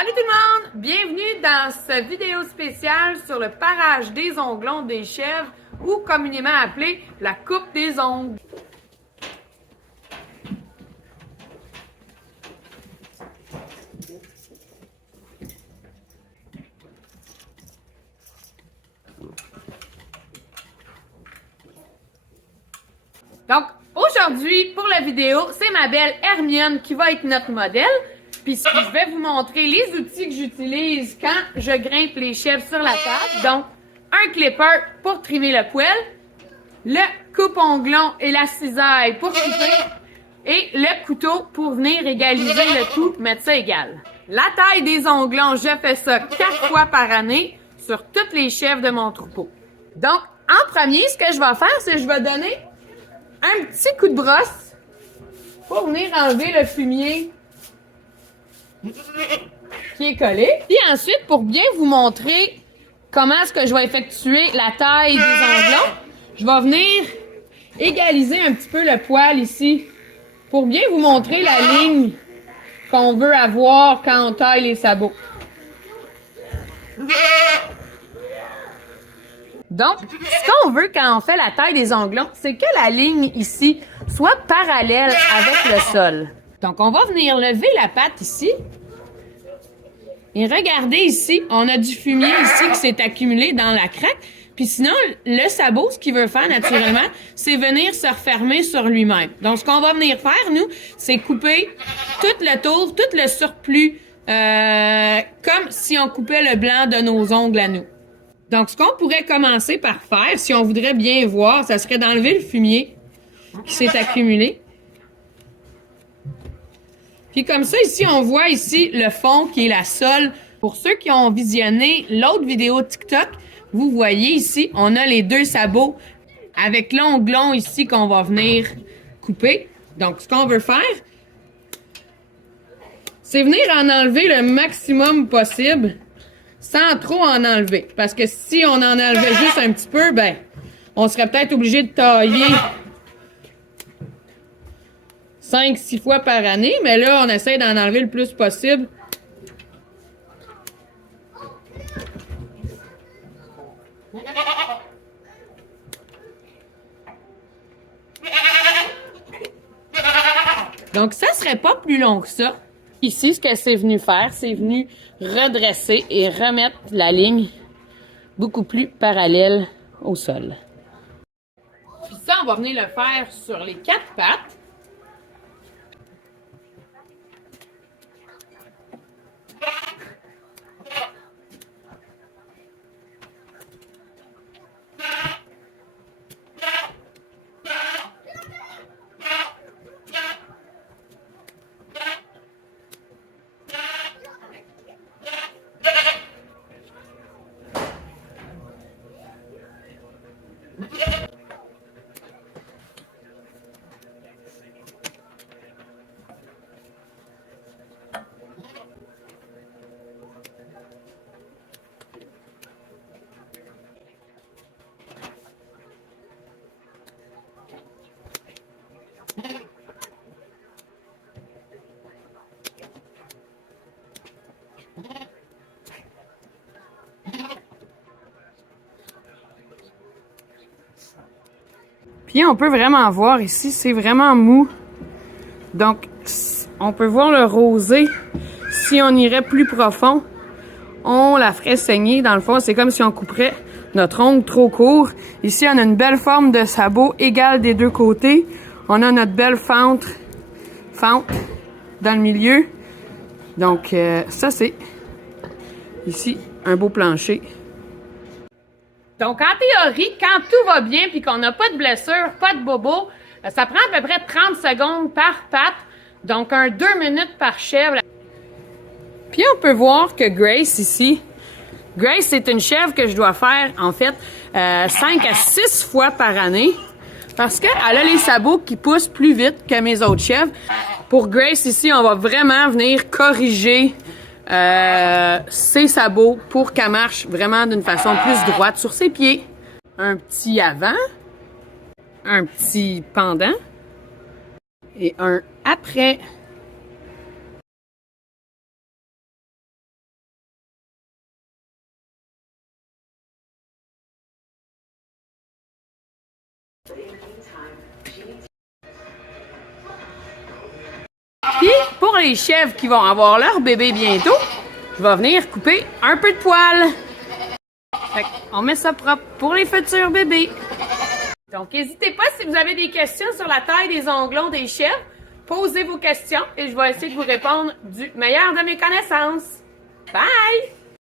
Salut tout le monde! Bienvenue dans cette vidéo spéciale sur le parage des onglons des chèvres ou communément appelée la coupe des ongles. Donc, aujourd'hui, pour la vidéo, c'est ma belle Hermione qui va être notre modèle. Puis je vais vous montrer les outils que j'utilise quand je grimpe les chèvres sur la table. Donc, un clipper pour trimer le poil, le coupe-onglon et la cisaille pour couper, et le couteau pour venir égaliser le tout, mettre ça égal. La taille des onglons, je fais ça 4 fois par année sur toutes les chèvres de mon troupeau. Donc, en premier, ce que je vais faire, c'est que je vais donner un petit coup de brosse pour venir enlever le fumier qui est collé. Puis ensuite, pour bien vous montrer comment est-ce que je vais effectuer la taille des onglons, je vais venir égaliser un petit peu le poil ici pour bien vous montrer la ligne qu'on veut avoir quand on taille les sabots. Donc, ce qu'on veut quand on fait la taille des onglons, c'est que la ligne ici soit parallèle avec le sol. Donc, on va venir lever la patte ici. Et regardez ici, on a du fumier ici qui s'est accumulé dans la craque. Puis sinon, le sabot, ce qu'il veut faire naturellement, c'est venir se refermer sur lui-même. Donc, ce qu'on va venir faire, nous, c'est couper tout le tour, tout le surplus, comme si on coupait le blanc de nos ongles à nous. Donc, ce qu'on pourrait commencer par faire, si on voudrait bien voir, ça serait d'enlever le fumier qui s'est accumulé. Puis comme ça, ici, on voit ici le fond qui est la sole. Pour ceux qui ont visionné l'autre vidéo TikTok, vous voyez ici, on a les deux sabots avec l'onglon ici qu'on va venir couper. Donc, ce qu'on veut faire, c'est venir en enlever le maximum possible sans trop en enlever. Parce que si on en enlevait juste un petit peu, ben, on serait peut-être obligé de tailler 5-6 fois par année, mais là, on essaie d'en enlever le plus possible. Donc, ça serait pas plus long que ça. Ici, ce que c'est venu faire, c'est venu redresser et remettre la ligne beaucoup plus parallèle au sol. Puis ça, on va venir le faire sur les 4 pattes. Puis on peut vraiment voir ici, c'est vraiment mou. Donc, on peut voir le rosé. Si on irait plus profond, on la ferait saigner. Dans le fond, c'est comme si on couperait notre ongle trop court. Ici, on a une belle forme de sabot égale des deux côtés. On a notre belle fente dans le milieu. Donc, ça, c'est ici un beau plancher. Donc, en théorie, quand tout va bien puis qu'on n'a pas de blessure, pas de bobo, ça prend à peu près 30 secondes par patte. Donc, 2 minutes par chèvre. Puis, on peut voir que Grace, ici, Grace, c'est une chèvre que je dois faire, en fait, 5 à 6 fois par année. Parce qu'elle a les sabots qui poussent plus vite que mes autres chèvres. Pour Grace, ici, on va vraiment venir corriger ses sabots pour qu'elle marche vraiment d'une façon plus droite sur ses pieds. Un petit avant, un petit pendant et un après. pour les chèvres qui vont avoir leur bébé bientôt, je vais venir couper un peu de poils. Fait qu'on met ça propre pour les futurs bébés. Donc, n'hésitez pas si vous avez des questions sur la taille des onglons des chèvres, posez vos questions et je vais essayer de vous répondre du meilleur de mes connaissances. Bye!